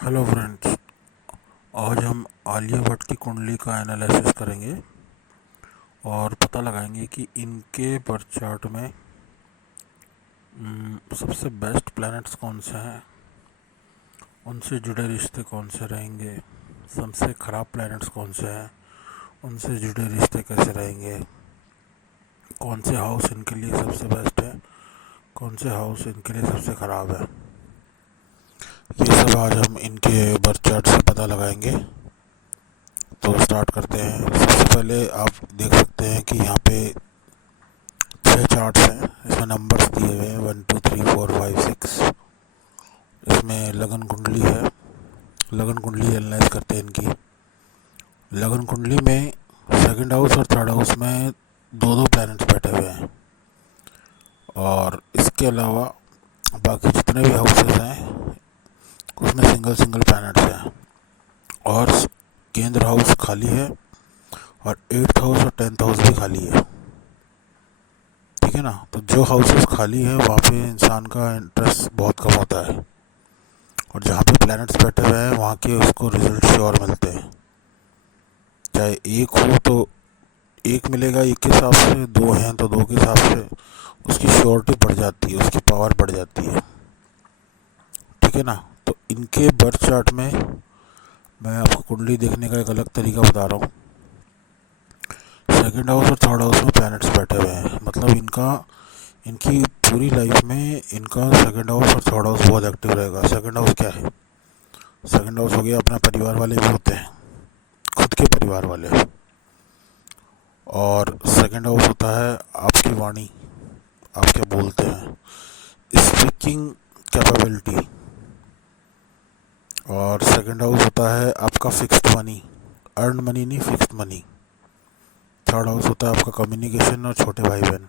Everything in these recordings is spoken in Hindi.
Hello friends. आज हम आलिया भट्ट की कुंडली का एनालिसिस करेंगे और पता लगाएंगे कि इनके बर्थ चार्ट में सबसे बेस्ट प्लैनेट्स कौन से हैं, उनसे जुड़े रिश्ते कौन से रहेंगे, सबसे ख़राब प्लैनेट्स कौन से हैं, उनसे जुड़े रिश्ते कैसे रहेंगे, कौन से हाउस इनके लिए सबसे बेस्ट है, कौन से हाउस इनके लिए सबसे ख़राब है। ये सब आज हम इनके बर्थ चार्ट से पता लगाएंगे। तो स्टार्ट करते हैं। सबसे पहले आप देख सकते हैं कि यहाँ पे 6 चार्ट्स हैं। इसमें नंबर्स दिए हुए हैं 1 2 3 4 5 6। इसमें लगन कुंडली है। लगन कुंडली एनालाइज करते हैं इनकी। लगन कुंडली में सेकंड हाउस और थर्ड हाउस में दो दो प्लैनेट्स बैठे हुए हैं और इसके अलावा बाकी जितने भी हाउसेस हैं उसमें सिंगल सिंगल प्लैनेट्स हैं और केंद्र हाउस खाली है और 8th हाउस और 10th हाउस भी खाली है। ठीक है ना। तो जो हाउसेस खाली है वहाँ पे इंसान का इंटरेस्ट बहुत कम होता है और जहाँ पे प्लैनेट्स बैठे हुए हैं वहाँ के उसको रिजल्ट श्योर मिलते हैं। चाहे एक हो तो एक मिलेगा एक के हिसाब से, दो हैं तो दो के हिसाब से उसकी श्योरिटी बढ़ जाती है, उसकी पावर बढ़ जाती है। ठीक है ना। तो इनके बर्थ चार्ट में मैं आपको कुंडली देखने का एक अलग तरीका बता रहा हूँ। सेकंड हाउस और थर्ड हाउस में प्लैनेट्स बैठे हुए हैं, मतलब इनकी पूरी लाइफ में इनका सेकंड हाउस और थर्ड हाउस बहुत एक्टिव रहेगा। सेकंड हाउस क्या है? सेकंड हाउस हो गया अपना परिवार वाले भी होते हैं, खुद के परिवार वाले। और सेकंड हाउस होता है आपकी वाणी, आप क्या बोलते हैं, स्पीकिंग कैपेबिलिटी। और सेकंड हाउस होता है आपका फिक्स्ड मनी, अर्न मनी नहीं, फिक्स्ड मनी। थर्ड हाउस होता है आपका कम्युनिकेशन और छोटे भाई बहन।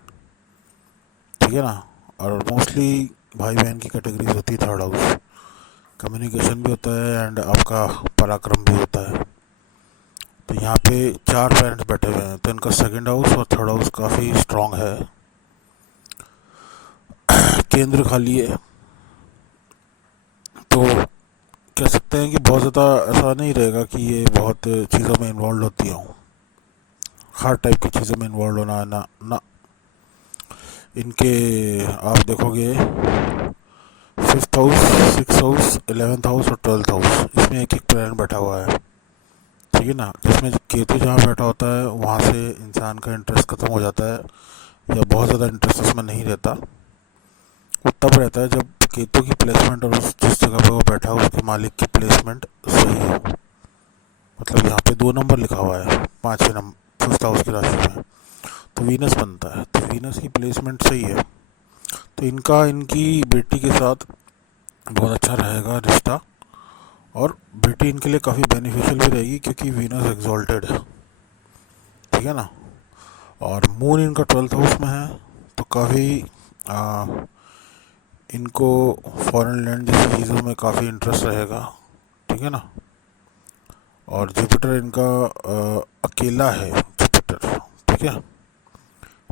ठीक है ना। और मोस्टली भाई बहन की कैटेगरीज होती है थर्ड हाउस। कम्युनिकेशन भी होता है एंड आपका पराक्रम भी होता है। तो यहाँ पे 4 प्लैनेट्स बैठे हुए हैं तो इनका सेकंड हाउस और थर्ड हाउस काफ़ी स्ट्रांग है। केंद्र खाली है तो कह सकते हैं कि बहुत ज़्यादा ऐसा नहीं रहेगा कि ये बहुत चीज़ों में इन्वॉल्व होती हूँ, हर टाइप की चीज़ों में इन्वॉल्व होना है ना ना। इनके आप देखोगे 5th house, 6th house, 11th house और 12th हाउस, इसमें एक एक प्लैनेट बैठा हुआ है। ठीक है ना। जिसमें केतु जहाँ बैठा होता है वहाँ से इंसान का इंटरेस्ट खत्म हो जाता है या बहुत ज़्यादा इंटरेस्ट उसमें नहीं रहता। वो तब रहता है जब केतु की प्लेसमेंट और उस जिस जगह पे वो बैठा है उसके मालिक की प्लेसमेंट सही हो। मतलब यहाँ पे 2 नंबर लिखा हुआ है 5 नंबर 5th हाउस की राशि में, तो वीनस बनता है। तो वीनस की प्लेसमेंट सही है तो इनका इनकी बेटी के साथ बहुत अच्छा रहेगा रिश्ता और बेटी इनके लिए काफ़ी बेनिफिशियल भी रहेगी क्योंकि वीनस एग्जॉल्टेड है। ठीक है ना। और मून इनका 12th हाउस में है तो काफ़ी इनको फॉरेन लैंड जैसी चीज़ों में काफ़ी इंटरेस्ट रहेगा। ठीक है ना। और जुपिटर इनका अकेला है जुपिटर। ठीक है।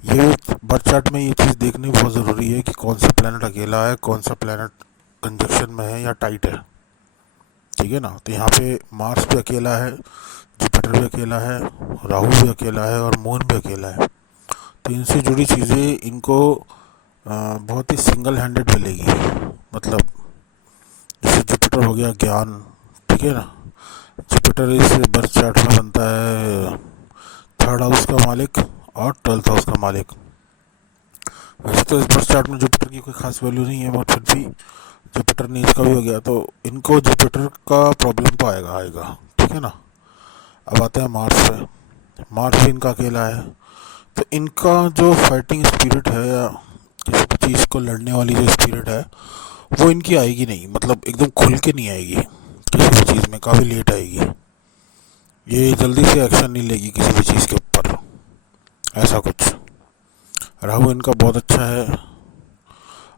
ये बर्थ चार्ट में ये चीज़ देखनी बहुत ज़रूरी है कि कौन सा प्लैनेट अकेला है, कौन सा प्लैनेट कंजक्शन में है या टाइट है। ठीक है ना। तो यहाँ पे मार्स भी अकेला है, जुपिटर भी अकेला है, राहु भी अकेला है और मून भी अकेला है। तो इनसे जुड़ी चीज़ें इनको बहुत ही सिंगल हैंडेड मिलेगी। मतलब जैसे जुपिटर हो गया ज्ञान। ठीक है ना। जुपिटर इस बर्थ चार्ट में बनता है थर्ड हाउस का मालिक और 12th हाउस का मालिक। वैसे तो इस बर्थ चार्ट में जुपिटर की कोई खास वैल्यू नहीं है बट फिर भी जुपिटर नीच का भी हो गया तो इनको जुपिटर का प्रॉब्लम तो आएगा आएगा। ठीक है ना। अब आते हैं मार्स पे। मार्स भी इनका अकेला है तो इनका जो फाइटिंग स्पिरिट है या किसी भी चीज़ को लड़ने वाली जो स्पिरिट है वो इनकी आएगी नहीं, मतलब एकदम खुल के नहीं आएगी। किसी भी चीज़ में काफ़ी लेट आएगी। ये जल्दी से एक्शन नहीं लेगी किसी भी चीज़ के ऊपर, ऐसा कुछ। राहु इनका बहुत अच्छा है।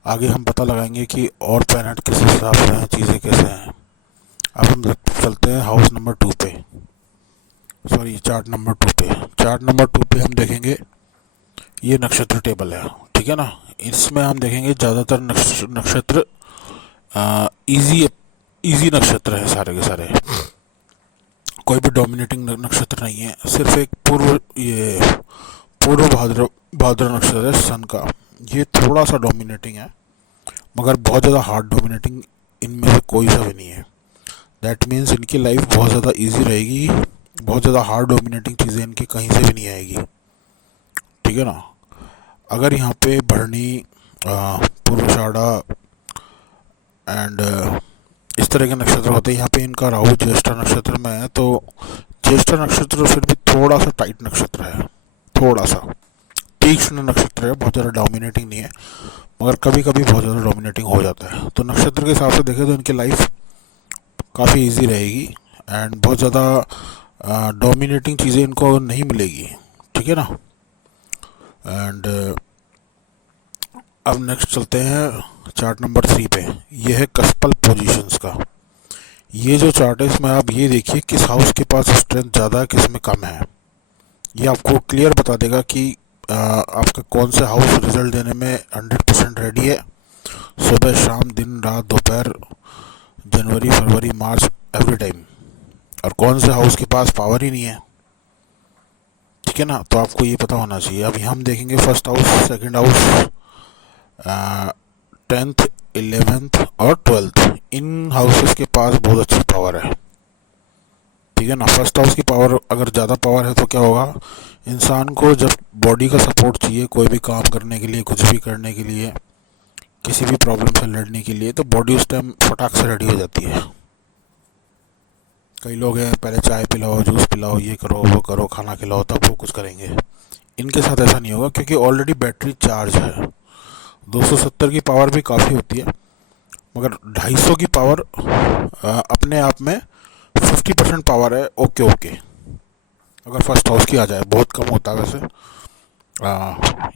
आगे हम पता लगाएंगे कि और प्लैनेट किस हिसाब से हैं, चीज़ें कैसे हैं। अब हम चलते हैं हाउस नंबर 2 पे, सॉरी चार्ट नंबर 2 पे। चार्ट नंबर 2 पे हम देखेंगे ये नक्षत्र टेबल है। ठीक है ना। इसमें हम देखेंगे ज़्यादातर नक्षत्र इजी इजी नक्षत्र है सारे के सारे, कोई भी डोमिनेटिंग नक्षत्र नहीं है। सिर्फ एक पूर्व भाद्र नक्षत्र है सन का, ये थोड़ा सा डोमिनेटिंग है, मगर बहुत ज़्यादा हार्ड डोमिनेटिंग इनमें से कोई सा भी नहीं है। दैट मीन्स इनकी लाइफ बहुत ज़्यादा इजी रहेगी, बहुत ज़्यादा हार्ड डोमिनेटिंग चीज़ें इनकी कहीं से भी नहीं आएगी, ठीक है ना। अगर यहाँ पे भरणी, पूर्वाषाढ़ा एंड इस तरह के नक्षत्र होते हैं, यहाँ पे इनका राहु ज्येष्ठा नक्षत्र में है, तो ज्येष्ठा नक्षत्र फिर भी थोड़ा सा टाइट नक्षत्र है, थोड़ा सा तीक्ष्ण नक्षत्र है, बहुत ज़्यादा डोमिनेटिंग नहीं है, मगर कभी कभी बहुत ज़्यादा डोमिनेटिंग हो जाता है। तो नक्षत्र के हिसाब से देखें तो इनकी लाइफ काफ़ी इजी रहेगी एंड बहुत ज़्यादा डोमिनेटिंग चीज़ें इनको नहीं मिलेगी, ठीक है ना। एंड अब नेक्स्ट चलते हैं चार्ट नंबर 3 पे। ये है कस्पल पोजीशंस का। ये जो चार्ट है इसमें आप ये देखिए किस हाउस के पास स्ट्रेंथ ज़्यादा है, किस में कम है। ये आपको क्लियर बता देगा कि आपका कौन सा हाउस रिजल्ट देने में 100% रेडी है, सुबह शाम दिन रात दोपहर जनवरी फरवरी मार्च एवरी टाइम, और कौन से हाउस के पास पावर ही नहीं है, ठीक है ना। तो आपको ये पता होना चाहिए। अभी हम देखेंगे first house, second house, 10th 11th और 12th, इन हाउसेस के पास बहुत अच्छी पावर है, ठीक है ना। फर्स्ट हाउस की पावर अगर ज़्यादा पावर है तो क्या होगा, इंसान को जब बॉडी का सपोर्ट चाहिए कोई भी काम करने के लिए, कुछ भी करने के लिए, किसी भी प्रॉब्लम से लड़ने के लिए, तो बॉडी उस टाइम फटाक से रेडी हो जाती है। कई लोग हैं पहले चाय पिलाओ, जूस पिलाओ, ये करो वो करो, खाना खिलाओ, तब वो कुछ करेंगे। इनके साथ ऐसा नहीं होगा क्योंकि ऑलरेडी बैटरी चार्ज है। 270 की पावर भी काफ़ी होती है, मगर 250 की पावर अपने आप में 50% पावर है। ओके ओके, अगर फर्स्ट हाउस की आ जाए, बहुत कम होता है वैसे।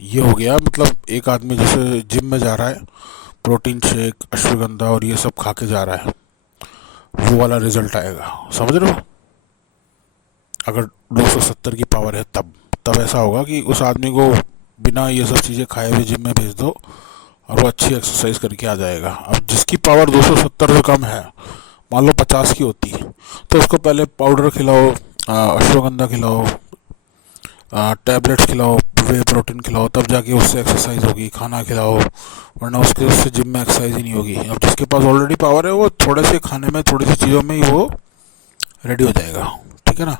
ये हो गया, मतलब एक आदमी जैसे जिम में जा रहा है, प्रोटीन शेक अश्वगंधा और ये सब खा के जा रहा है, वो वाला रिजल्ट आएगा, समझ रहे हो। अगर 270 की पावर है तब तब ऐसा होगा कि उस आदमी को बिना ये सब चीज़ें खाए हुए जिम में भेज दो और वो अच्छी एक्सरसाइज करके आ जाएगा। अब जिसकी पावर 270 से कम है, मान लो 50 की होती है, तो उसको पहले पाउडर खिलाओ, अश्वगंधा खिलाओ, टैबलेट्स खिलाओ, वे प्रोटीन खिलाओ, तब जाके उससे एक्सरसाइज होगी। खाना खिलाओ, वरना उससे जिम में एक्सरसाइज ही नहीं होगी। अब जिसके पास ऑलरेडी पावर है वो थोड़े से खाने में, थोड़ी सी चीज़ों में ही वो रेडी हो जाएगा, ठीक है ना।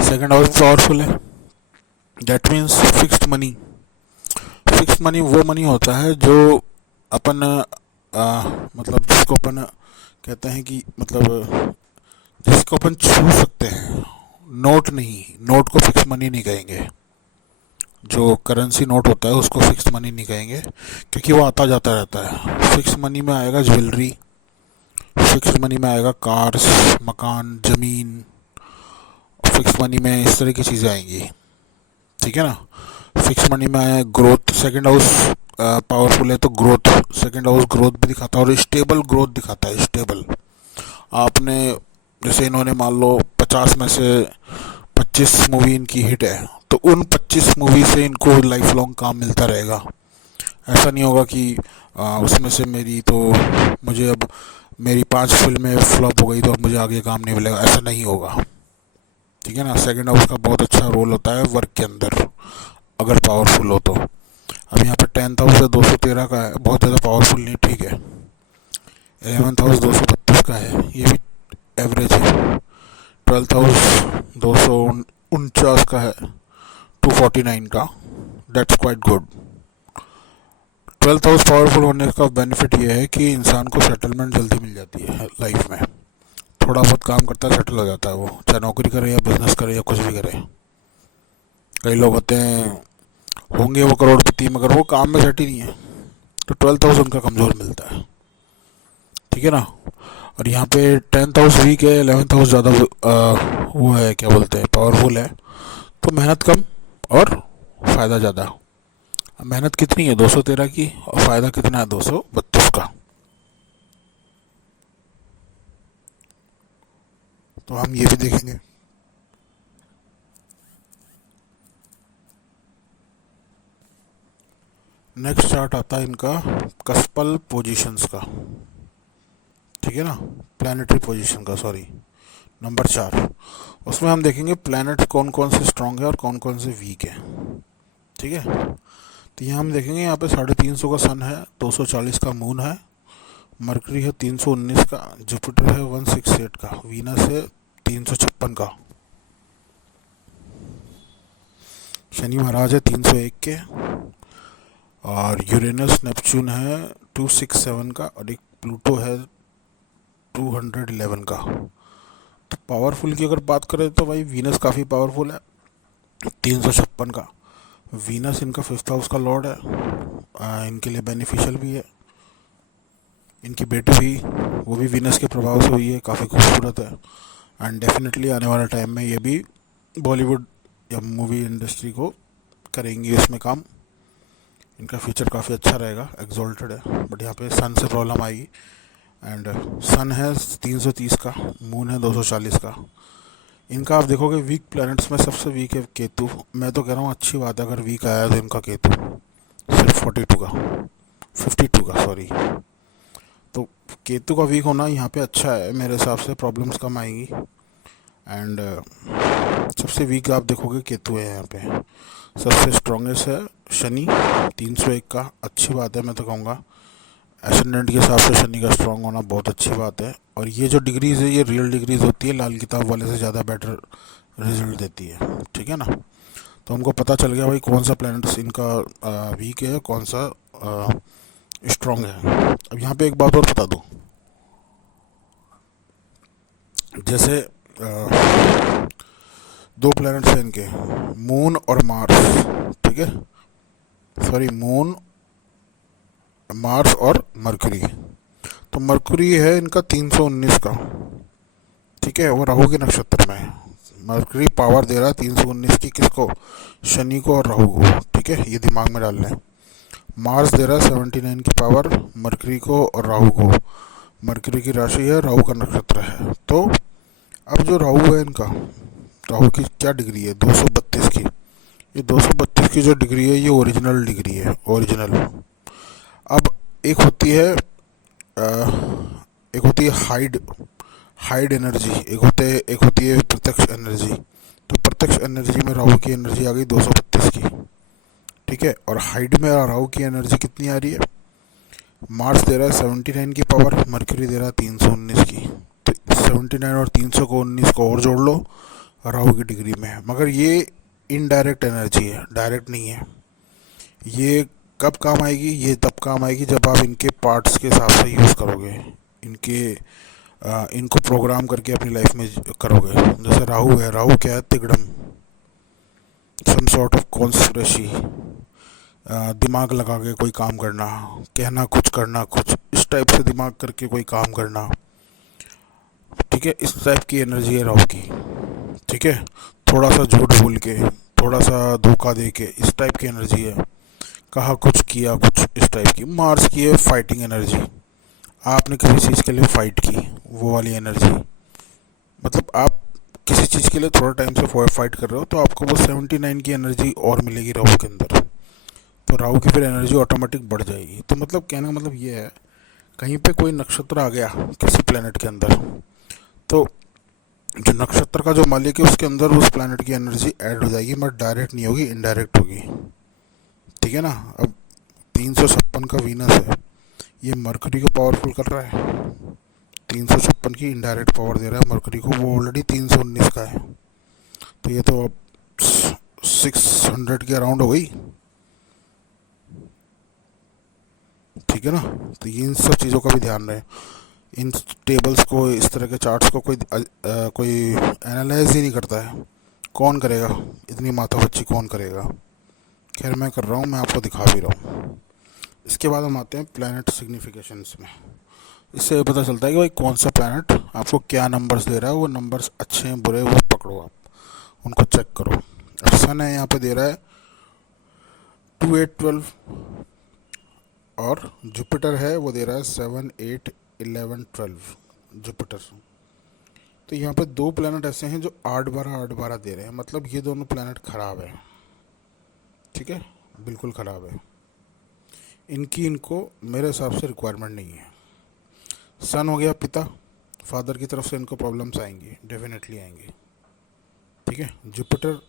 सेकेंड हाउस पावरफुल है, that means fixed money. Fixed money वो मनी होता है जो अपन मतलब जिसको अपन कहते हैं कि मतलब जिसको अपन छू सकते हैं, नोट नहीं, नोट को फिक्स मनी नहीं कहेंगे। जो करेंसी नोट होता है उसको फिक्स मनी नहीं कहेंगे, क्योंकि वो आता जाता रहता है। फिक्स मनी में आएगा ज्वेलरी, फिक्स मनी में आएगा कार्स, मकान, ज़मीन, फिक्स मनी में इस तरह की चीज़ें आएंगी, ठीक है ना। फिक्स मनी में आया ग्रोथ, सेकंड हाउस पावरफुल है तो ग्रोथ, सेकंड हाउस ग्रोथ भी दिखाता है और स्टेबल ग्रोथ दिखाता है। स्टेबल, आपने जैसे इन्होंने मान लो 50 में से 25 मूवी इनकी हिट है, तो उन 25 मूवी से इनको लाइफ लॉन्ग काम मिलता रहेगा। ऐसा नहीं होगा कि उसमें से मेरी तो मुझे अब मेरी 5 फिल्में फ्लॉप हो गई तो अब मुझे आगे काम नहीं मिलेगा, ऐसा नहीं होगा, ठीक है ना। सेकंड हाउस का बहुत अच्छा रोल होता है वर्क के अंदर, अगर पावरफुल हो तो। अब यहाँ पे 10th हाउस है 213 का है, बहुत ज़्यादा पावरफुल नहीं, ठीक है। 11th हाउस 232 का है, ये भी एवरेज है। 12th हाउस 249 का है, 249 का, that's quite good. 12th house powerful होने का बेनिफिट ये है कि इंसान को सेटलमेंट जल्दी मिल जाती है लाइफ में। थोड़ा बहुत काम करता है, सेटल हो जाता है वो, चाहे नौकरी करे या बिजनेस करे या कुछ भी करे। कई लोग होते हैं होंगे वो करोड़पति, मगर वो काम में सेट ही नहीं है, तो 12th हाउस उनका कमज़ोर मिलता है, ठीक है ना। और यहाँ पे 10th हाउस वीक है, 11th हाउस ज़्यादा वो है, क्या बोलते हैं, पावरफुल है, तो मेहनत कम और फ़ायदा ज़्यादा। अब मेहनत कितनी है 213 की, और फ़ायदा कितना है 232 का। तो हम ये भी देखेंगे। नेक्स्ट चार्ट आता है इनका कस्पल पोजीशंस का, ठीक है ना, प्लानिटरी पोजीशन का, सॉरी, नंबर 4। उसमें हम देखेंगे प्लैनेट कौन कौन से स्ट्रांग है और कौन कौन से वीक है। ठीक है, तो यहाँ हम देखेंगे, यहाँ पे 350 का सन है, 240 का मून है, मरकरी है 319 का, जुपिटर है 168 का, वीनस है 356 का, शनि महाराज है 301 के, और यूरेनस नेपच्यून है 267 का, और एक प्लूटो है 211 का। तो पावरफुल की अगर बात करें तो भाई वीनस काफ़ी पावरफुल है, 356 का। वीनस इनका 5th हाउस का लॉर्ड है, इनके लिए बेनिफिशियल भी है। इनकी बेटी भी, वो भी वीनस के प्रभाव से हुई है, काफ़ी खूबसूरत है। एंड डेफिनेटली आने वाले टाइम में ये भी बॉलीवुड या मूवी इंडस्ट्री को करेंगी इसमें काम। इनका फ्यूचर काफ़ी अच्छा रहेगा, एक्सॉल्टेड है। बट यहाँ पे सन से प्रॉब्लम आएगी। एंड सन है 330 का, मून है 240 का। इनका आप देखोगे वीक प्लैनेट्स में सबसे वीक है केतु। मैं तो कह रहा हूँ अच्छी बात है अगर वीक आया तो इनका केतु, सिर्फ 52 का सॉरी। तो केतु का वीक होना यहाँ पे अच्छा है मेरे हिसाब से, प्रॉब्लम्स कम आएंगी। एंड सबसे वीक आप देखोगे केतु है यहाँ पे। सबसे स्ट्रॉन्गेस्ट है शनि 301 का, अच्छी बात है, मैं तो कहूँगा एसेंडेंट के हिसाब से शनि का स्ट्रॉन्ग होना बहुत अच्छी बात है। और ये जो डिग्रीज़ है ये रियल डिग्रीज़ होती है, लाल किताब वाले से ज़्यादा बेटर रिजल्ट देती है। ठीक है ना, तो हमको पता चल गया भाई कौन सा प्लैनेट्स इनका वीक है, कौन सा स्ट्रॉन्ग है। अब यहाँ पे एक बात और बता दूँ, जैसे दो प्लैनेट्स हैं इनके, मून और मार्स। ठीक है, सॉरी, मून, मार्स और मरकरी। तो मरकरी है इनका 319 का, ठीक है, वो राहु के नक्षत्र में है। मरकरी पावर दे रहा है 319 की, किसको? शनि को और राहु को। ठीक है, ये दिमाग में डाल लें। मार्स दे रहा है 79 की पावर मरकरी को और राहु को। मरकरी की राशि है, राहु का नक्षत्र है। तो अब जो राहु है इनका, राहु की क्या डिग्री है? 232 की। ये 232 की जो डिग्री है ये ओरिजिनल डिग्री है, ओरिजिनल। अब एक होती है हाइड हाइड एनर्जी, एक होती है प्रत्यक्ष एनर्जी। तो प्रत्यक्ष एनर्जी में राहु की एनर्जी आ गई 232 की। ठीक है, और हाइड में राहु की एनर्जी कितनी आ रही है? मार्स दे रहा है 79 की पावर, मरकरी दे रहा है 319 की। तो 79 और 300 को 19 को और जोड़ लो, राहु की डिग्री में है। मगर ये इनडायरेक्ट एनर्जी है, डायरेक्ट नहीं है। ये कब काम आएगी? ये तब काम आएगी जब आप इनके पार्ट्स के हिसाब से यूज़ करोगे, इनको प्रोग्राम करके अपनी लाइफ में करोगे। जैसे राहु है, राहु क्या है? तिगड़म, सम सॉर्ट ऑफ कॉन्स्पिरेसी, दिमाग लगा के कोई काम करना, कहना कुछ करना कुछ, इस टाइप से दिमाग करके कोई काम करना। ठीक है, इस टाइप की एनर्जी है राहु की। ठीक है, थोड़ा सा झूठ बोल के, थोड़ा सा धोखा दे के, इस टाइप की एनर्जी है। कहा कुछ किया कुछ, इस टाइप की। मार्स की है फाइटिंग एनर्जी, आपने किसी चीज़ के लिए फाइट की, वो वाली एनर्जी। मतलब आप किसी चीज़ के लिए थोड़ा टाइम से फाइट कर रहे हो तो आपको वो 79 की एनर्जी और मिलेगी राहु के अंदर। तो राहु की फिर एनर्जी ऑटोमेटिक बढ़ जाएगी। तो मतलब कहने का मतलब ये है, कहीं पे कोई नक्षत्र आ गया किसी प्लेनेट के अंदर, तो जो नक्षत्र का जो मालिक है उसके अंदर उस प्लेनेट की एनर्जी ऐड हो जाएगी, मगर डायरेक्ट नहीं होगी, इनडायरेक्ट होगी। ठीक है ना। अब 356 का वीनस है, ये मरकरी को पावरफुल कर रहा है, 356 की इनडायरेक्ट पावर दे रहा है मरकरी को, वो ऑलरेडी 319 का है। तो ये तो अब 600 के अराउंड हो गई। ठीक है ना। तो इन सब चीज़ों का भी ध्यान रहे। इन टेबल्स को, इस तरह के चार्ट्स को कोई एनालाइज ही नहीं करता है। कौन करेगा इतनी माथा बच्ची, कौन करेगा? खैर मैं कर रहा हूँ, मैं आपको दिखा भी रहा हूँ। इसके बाद हम आते हैं प्लैनेट सिग्निफिकेशंस में। इससे पता चलता है कि भाई कौन सा प्लैनेट आपको क्या नंबर्स दे रहा है, वो नंबर्स अच्छे हैं बुरे वो पकड़ो, आप उनको चेक करो। अब सन है यहाँ पे दे रहा है 2 8 12, और जुपिटर है वो दे रहा है 7 8 11 12 जुपिटर। तो यहाँ पे दो प्लैनेट ऐसे हैं जो 8 12 8 12 दे रहे हैं, मतलब ये दोनों प्लैनेट खराब है। ठीक है, बिल्कुल ख़राब है। इनको मेरे हिसाब से रिक्वायरमेंट नहीं है। सन हो गया पिता, फादर की तरफ से इनको प्रॉब्लम्स आएंगी, डेफिनेटली आएंगी। ठीक है। जुपिटर,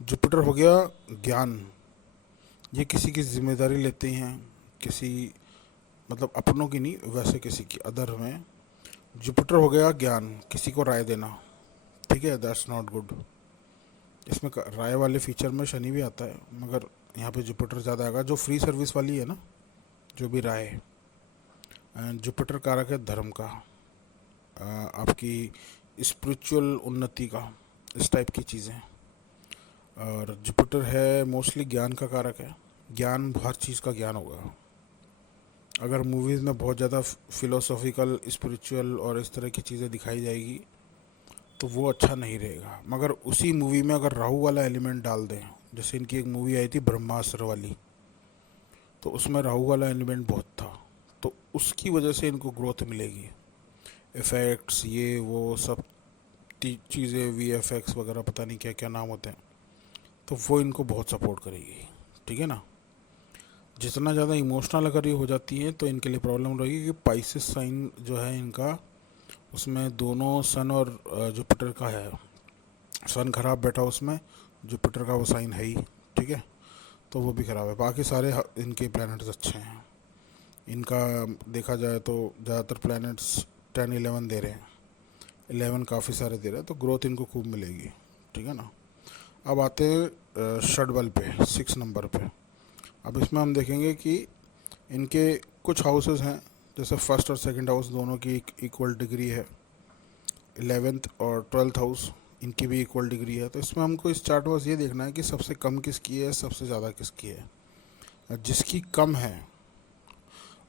जुपिटर हो गया ज्ञान, ये किसी की जिम्मेदारी लेते हैं, किसी मतलब अपनों की नहीं, वैसे किसी की अदर में। जुपिटर हो गया ज्ञान, किसी को राय देना। ठीक है, दैट्स नॉट गुड। इसमें राय वाले फीचर में शनि भी आता है, मगर यहाँ पे जुपिटर ज़्यादा आएगा, जो फ्री सर्विस वाली है ना, जो भी राय। एंड जुपिटर कारक है धर्म का, आपकी स्पिरिचुअल उन्नति का, इस टाइप की चीज़ें। और जुपिटर है मोस्टली ज्ञान का कारक है, ज्ञान, हर चीज़ का ज्ञान होगा। अगर मूवीज़ में बहुत ज़्यादा फिलोसॉफिकल, स्पिरिचुअल और इस तरह की चीज़ें दिखाई जाएगी तो वो अच्छा नहीं रहेगा। मगर उसी मूवी में अगर राहु वाला एलिमेंट डाल दें, जैसे इनकी एक मूवी आई थी ब्रह्मास्त्र वाली, तो उसमें राहु वाला एलिमेंट बहुत था, तो उसकी वजह से इनको ग्रोथ मिलेगी। इफ़ेक्ट्स, ये वो सब चीज़ें, VFX वगैरह, पता नहीं क्या क्या नाम होते हैं, तो वो इनको बहुत सपोर्ट करेगी। ठीक है ना। जितना ज़्यादा इमोशनल अगर ये हो जाती है तो इनके लिए प्रॉब्लम रहेगी, कि पाइसेस साइन जो है इनका, उसमें दोनों सन और जुपिटर का है। सन खराब बैठा उसमें, जुपिटर का वो साइन है ही। ठीक है, तो वो भी ख़राब है। बाकी सारे इनके प्लैनेट्स अच्छे हैं। इनका देखा जाए तो ज़्यादातर प्लैनेट्स 10-11 दे रहे हैं, 11 काफ़ी सारे दे रहे हैं, तो ग्रोथ इनको खूब मिलेगी। ठीक है ना। अब आते हैं षडबल पे, 6 नंबर पे। अब इसमें हम देखेंगे कि इनके कुछ हाउसेस हैं, जैसे फर्स्ट और सेकंड हाउस दोनों की इक्वल डिग्री है, 11th और 12th हाउस इनकी भी इक्वल डिग्री है। तो इसमें हमको इस चार्ट में ये देखना है कि सबसे कम किसकी है, सबसे ज़्यादा किसकी है। जिसकी कम है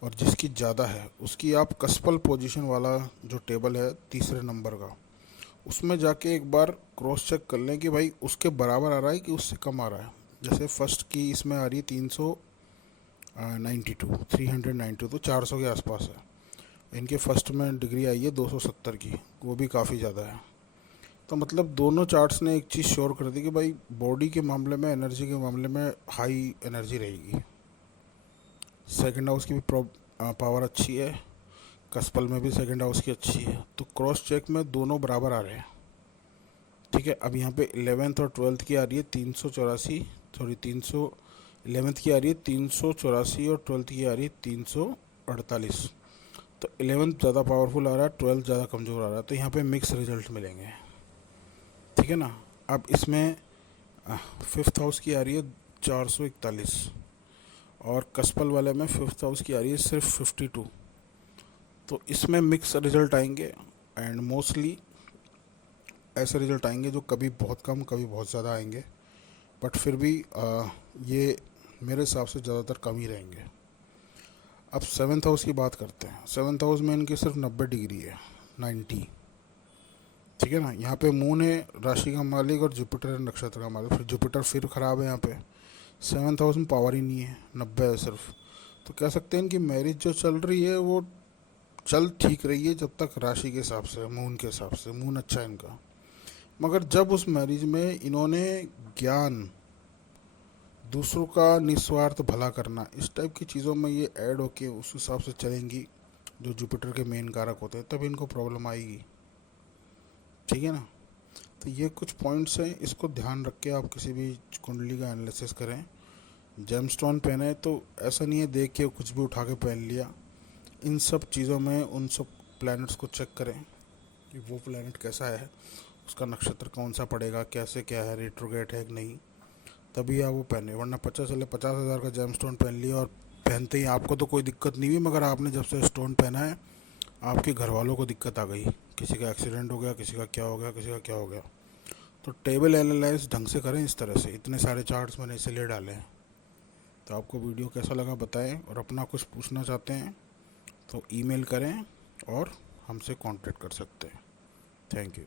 और जिसकी ज़्यादा है, उसकी आप कस्पल पोजीशन वाला जो टेबल है तीसरे नंबर का, उसमें जाके एक बार क्रॉस चेक कर लें कि भाई उसके बराबर आ रहा है कि उससे कम आ रहा है। जैसे फर्स्ट की इसमें आ रही है 392, तो 400 के आसपास है। इनके फर्स्ट में डिग्री आई है 270 की, वो भी काफ़ी ज़्यादा है। तो मतलब दोनों चार्ट्स ने एक चीज़ श्योर कर दी कि भाई बॉडी के मामले में, एनर्जी के मामले में हाई एनर्जी रहेगी। सेकंड हाउस की भी पावर अच्छी है, कस्पल में भी सेकंड हाउस की अच्छी है, तो क्रॉस चेक में दोनों बराबर आ रहे हैं। ठीक है। अब यहाँ पे 11th और 12th की आ रही है 384, सॉरी 300, 11th की आ रही है 384 और 12th की आ रही है 348। तो 11th ज़्यादा पावरफुल आ रहा है, 12th ज़्यादा कमज़ोर आ रहा है, तो यहाँ पे मिक्स रिजल्ट मिलेंगे। ठीक है ना। अब इसमें 5th हाउस की आ रही है 441, और कस्पल वाले में 5th हाउस की आ रही है सिर्फ 52। तो इसमें मिक्स रिजल्ट आएंगे, एंड मोस्टली ऐसे रिजल्ट आएंगे जो कभी बहुत कम, कभी बहुत ज़्यादा आएंगे, बट फिर भी ये मेरे हिसाब से ज़्यादातर कम ही रहेंगे। अब 7th हाउस की बात करते हैं। 7th हाउस में इनकी सिर्फ 90 डिग्री है, 90। ठीक है ना। यहाँ पे मून है राशि का मालिक, और जुपिटर है नक्षत्र का मालिक। फिर जुपिटर फिर ख़राब है यहाँ पे, 7th हाउस में पावर ही नहीं है, 90 है सिर्फ। तो कह सकते हैं इनकी मैरिज जो चल रही है वो चल ठीक रही है, जब तक राशि के हिसाब से, मून के हिसाब से, मून अच्छा है इनका। मगर जब उस मैरिज में इन्होंने ज्ञान, दूसरों का निस्वार्थ भला करना, इस टाइप की चीज़ों में ये ऐड होके उस हिसाब से चलेंगी जो जुपिटर के मेन कारक होते हैं, तब इनको प्रॉब्लम आएगी। ठीक है ना। तो ये कुछ पॉइंट्स हैं, इसको ध्यान रख के आप किसी भी कुंडली का एनालिसिस करें। जेमस्टोन पहने तो ऐसा नहीं है देख के कुछ भी उठा के पहन लिया। इन सब चीज़ों में उन सब प्लैनेट्स को चेक करें कि वो प्लैनेट कैसा है, उसका नक्षत्र कौन सा पड़ेगा, कैसे क्या है, रेट्रोगेट है कि नहीं, तभी आप वो पहने। वरना 50,000 का जेम स्टोन पहन लिया और पहनते ही आपको तो कोई दिक्कत नहीं हुई, मगर आपने जब से स्टोन पहना है आपके घर वालों को दिक्कत आ गई, किसी का एक्सीडेंट हो गया, किसी का क्या हो गया, किसी का क्या हो गया। तो टेबल एनालाइज ढंग से करें इस तरह से। इतने सारे चार्ट्स मैंने इसलिए डाले हैं। तो आपको वीडियो कैसा लगा बताएं, और अपना कुछ पूछना चाहते हैं तो ईमेल करें और हमसे कांटेक्ट कर सकते हैं। Thank you.